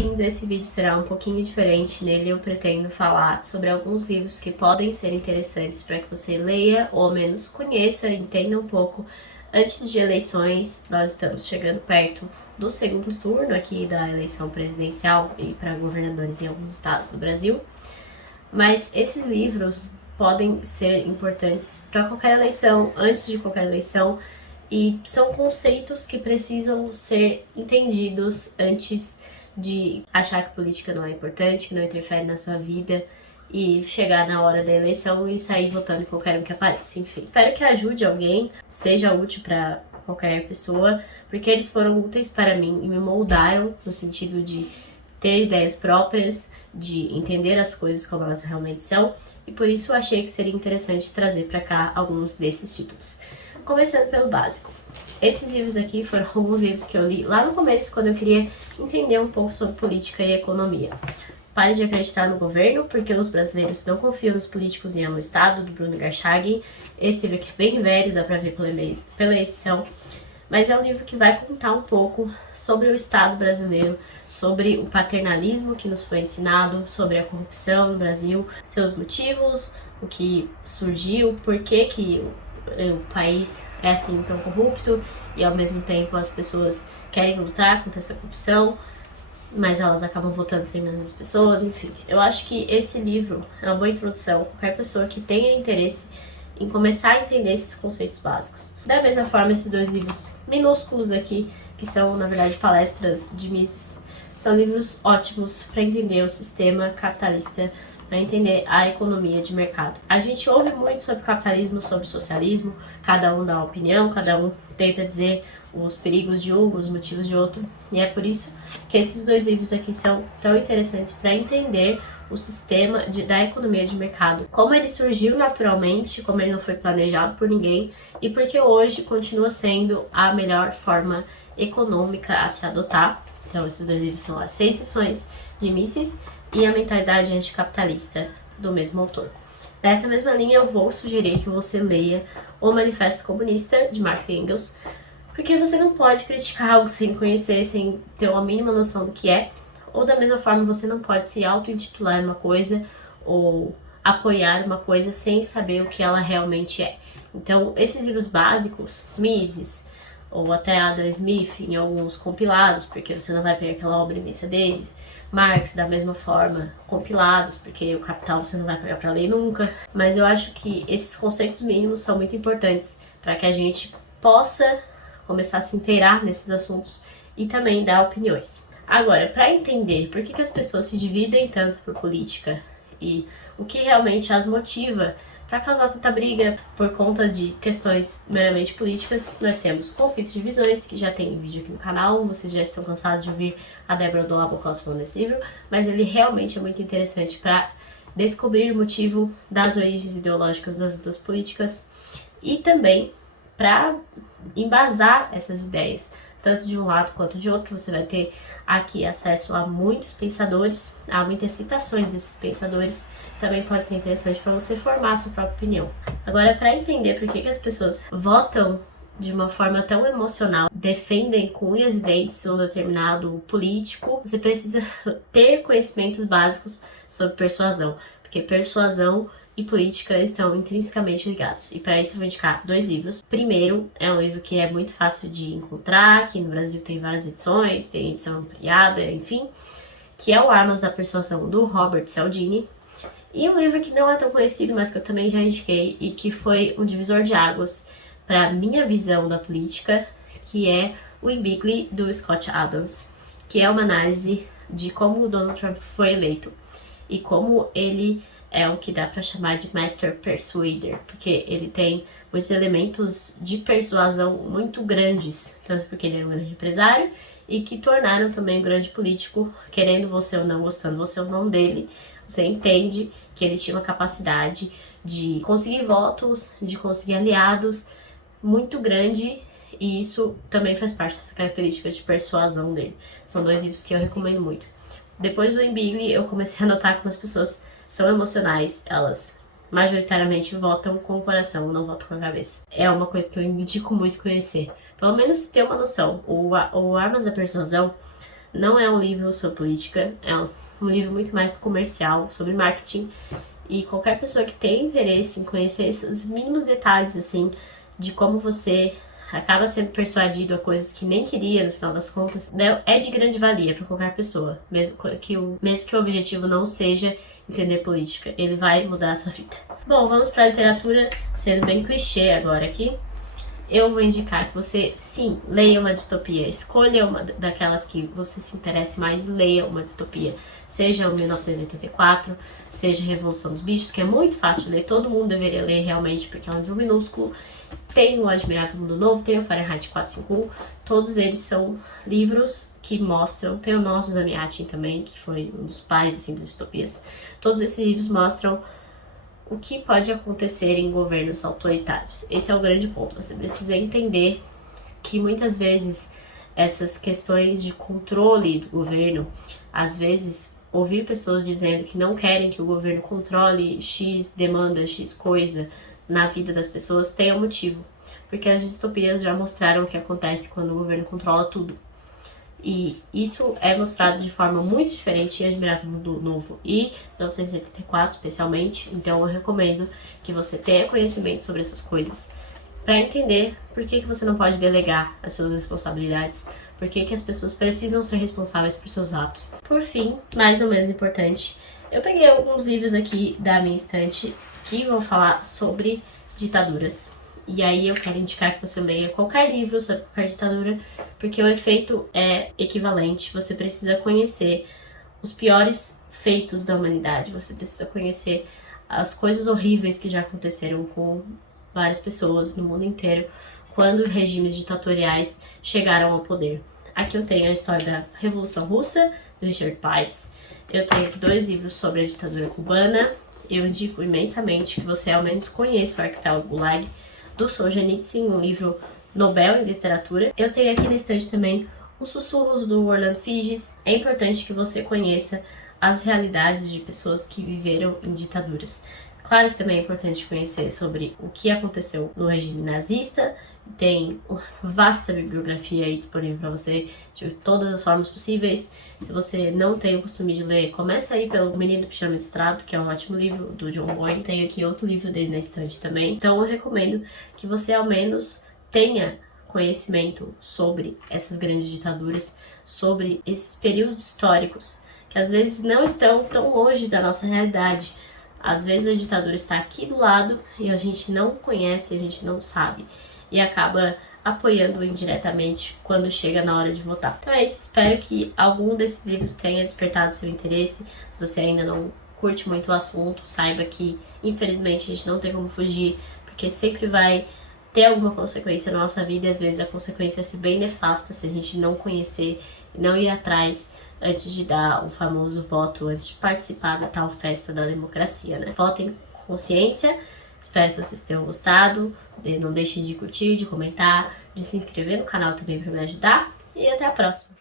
bem-vindo! Esse vídeo será um pouquinho diferente. Nele eu pretendo falar sobre alguns livros que podem ser interessantes para que você leia ou ao menos conheça, entenda um pouco antes de eleições. Nós estamos chegando perto do segundo turno aqui da eleição presidencial e para governadores em alguns estados do Brasil. Mas esses livros podem ser importantes para qualquer eleição, antes de qualquer eleição, e são conceitos que precisam ser entendidos antes de achar que política não é importante, que não interfere na sua vida e chegar na hora da eleição e sair votando em qualquer um que apareça, enfim. Espero que ajude alguém, seja útil para qualquer pessoa, porque eles foram úteis para mim e me moldaram no sentido de ter ideias próprias, de entender as coisas como elas realmente são, e por isso eu achei que seria interessante trazer para cá alguns desses títulos. Começando pelo básico. Esses livros aqui foram alguns livros que eu li lá no começo, quando eu queria entender um pouco sobre política e economia. Pare de acreditar no governo, porque os brasileiros não confiam nos políticos e amam o Estado, do Bruno Garchagin. Esse livro aqui é bem velho, dá pra ver pela edição. Mas é um livro que vai contar um pouco sobre o Estado brasileiro, sobre o paternalismo que nos foi ensinado, sobre a corrupção no Brasil, seus motivos, o que surgiu, por que o país é assim tão corrupto e ao mesmo tempo as pessoas querem lutar contra essa corrupção, mas elas acabam votando sem as mesmas pessoas, enfim. Eu acho que esse livro é uma boa introdução a qualquer pessoa que tenha interesse em começar a entender esses conceitos básicos. Da mesma forma, esses dois livros minúsculos aqui, que são, na verdade, palestras de Mises, são livros ótimos para entender o sistema capitalista, para entender a economia de mercado. A gente ouve muito sobre capitalismo, sobre socialismo, cada um dá uma opinião, cada um tenta dizer os perigos de um, os motivos de outro, e é por isso que esses dois livros aqui são tão interessantes para entender o sistema da economia de mercado, como ele surgiu naturalmente, como ele não foi planejado por ninguém, e porque hoje continua sendo a melhor forma econômica a se adotar. Então esses dois livros são as 6 lições de Mises e a mentalidade anticapitalista, do mesmo autor. Nessa mesma linha, eu vou sugerir que você leia O Manifesto Comunista, de Marx e Engels, porque você não pode criticar algo sem conhecer, sem ter uma mínima noção do que é, ou da mesma forma você não pode se auto-intitular uma coisa ou apoiar uma coisa sem saber o que ela realmente é. Então, esses livros básicos, Mises, ou até Adam Smith, em alguns compilados, porque você não vai pegar aquela obra imensa dele, Marx, da mesma forma, compilados, porque o Capital você não vai pegar para ler nunca. Mas eu acho que esses conceitos mínimos são muito importantes para que a gente possa começar a se inteirar nesses assuntos e também dar opiniões. Agora, para entender por que as pessoas se dividem tanto por política e o que realmente as motiva para causar tanta briga por conta de questões meramente políticas, nós temos conflitos de visões, que já tem vídeo aqui no canal, vocês já estão cansados de ouvir a Débora do Labocos falando desse livro, mas ele realmente é muito interessante para descobrir o motivo das origens ideológicas das duas políticas e também para embasar essas ideias, tanto de um lado quanto de outro. Você vai ter aqui acesso a muitos pensadores, a muitas citações desses pensadores. Também pode ser interessante para você formar a sua própria opinião. Agora, para entender por que as pessoas votam de uma forma tão emocional, defendem com unhas e dentes um determinado político, você precisa ter conhecimentos básicos sobre persuasão, porque persuasão e política estão intrinsecamente ligados. E para isso eu vou indicar 2 livros. Primeiro, é um livro que é muito fácil de encontrar, que no Brasil tem várias edições, tem edição ampliada, enfim, que é o Armas da Persuasão, do Robert Cialdini. E um livro que não é tão conhecido, mas que eu também já indiquei e que foi um divisor de águas para a minha visão da política, que é o Imbigli, do Scott Adams, que é uma análise de como o Donald Trump foi eleito e como ele é o que dá para chamar de Master Persuader, porque ele tem muitos elementos de persuasão muito grandes, tanto porque ele é um grande empresário e que tornaram também um grande político, querendo você ou não, gostando você ou não dele. Você entende que ele tinha uma capacidade de conseguir votos, de conseguir aliados muito grande, e isso também faz parte dessa característica de persuasão dele. São 2 livros que eu recomendo muito. Depois do Imbigli, eu comecei a notar como as pessoas são emocionais, elas majoritariamente votam com o coração, não votam com a cabeça. É uma coisa que eu indico muito conhecer. Pelo menos ter uma noção. O Armas da Persuasão Não é um livro sobre política, é um livro muito mais comercial, sobre marketing. E qualquer pessoa que tenha interesse em conhecer esses mínimos detalhes, assim, de como você acaba sendo persuadido a coisas que nem queria, no final das contas, né, é de grande valia para qualquer pessoa. Mesmo que o objetivo não seja entender política, ele vai mudar a sua vida. Bom, vamos para a literatura, sendo bem clichê agora aqui. Eu vou indicar que você, sim, leia uma distopia. Escolha uma daquelas que você se interesse mais e leia uma distopia. Seja o 1984, seja Revolução dos Bichos, que é muito fácil de ler. Todo mundo deveria ler realmente, porque é um livro minúsculo. Tem o Admirável Mundo Novo, tem o Fahrenheit 451. Todos eles são livros que mostram... Tem o Nós, dos Amiatin também, que foi um dos pais assim, das distopias. Todos esses livros mostram o que pode acontecer em governos autoritários. Esse é o grande ponto. Você precisa entender que muitas vezes essas questões de controle do governo, às vezes ouvir pessoas dizendo que não querem que o governo controle X demanda, X coisa na vida das pessoas, tem um motivo. Porque as distopias já mostraram o que acontece quando o governo controla tudo. E isso é mostrado de forma muito diferente em Admirável Mundo Novo e 1984, especialmente. Então eu recomendo que você tenha conhecimento sobre essas coisas para entender por que você não pode delegar as suas responsabilidades, por que as pessoas precisam ser responsáveis por seus atos. Por fim, mas não menos importante, eu peguei alguns livros aqui da minha estante que vão falar sobre ditaduras. E aí eu quero indicar que você leia qualquer livro sobre qualquer ditadura, porque o efeito é equivalente. Você precisa conhecer os piores feitos da humanidade, você precisa conhecer as coisas horríveis que já aconteceram com várias pessoas no mundo inteiro quando regimes ditatoriais chegaram ao poder. Aqui eu tenho a história da Revolução Russa, do Richard Pipes. Eu tenho aqui 2 livros sobre a ditadura cubana. Eu indico imensamente que você ao menos conheça o Arquipélago Gulag, do Solzhenitsyn, um livro Nobel em literatura. Eu tenho aqui na estante também Os Sussurros, do Orland Figes. É importante que você conheça as realidades de pessoas que viveram em ditaduras. Claro que também é importante conhecer sobre o que aconteceu no regime nazista. Tem uma vasta bibliografia aí disponível para você de todas as formas possíveis. Se você não tem o costume de ler, começa aí pelo Menino do Pijama Listrado, que é um ótimo livro, do John Boyne. Tem aqui outro livro dele na estante também. Então eu recomendo que você ao menos tenha conhecimento sobre essas grandes ditaduras, sobre esses períodos históricos, que às vezes não estão tão longe da nossa realidade. Às vezes a ditadura está aqui do lado e a gente não conhece, a gente não sabe. E acaba apoiando indiretamente quando chega na hora de votar. Então é isso, espero que algum desses livros tenha despertado seu interesse. Se você ainda não curte muito o assunto, saiba que infelizmente a gente não tem como fugir, porque sempre vai ter alguma consequência na nossa vida e às vezes a consequência é ser bem nefasta se a gente não conhecer e não ir atrás antes de dar o famoso voto, antes de participar da tal festa da democracia, né? Votem com consciência. Espero que vocês tenham gostado. Não deixem de curtir, de comentar, de se inscrever no canal também para me ajudar. E até a próxima!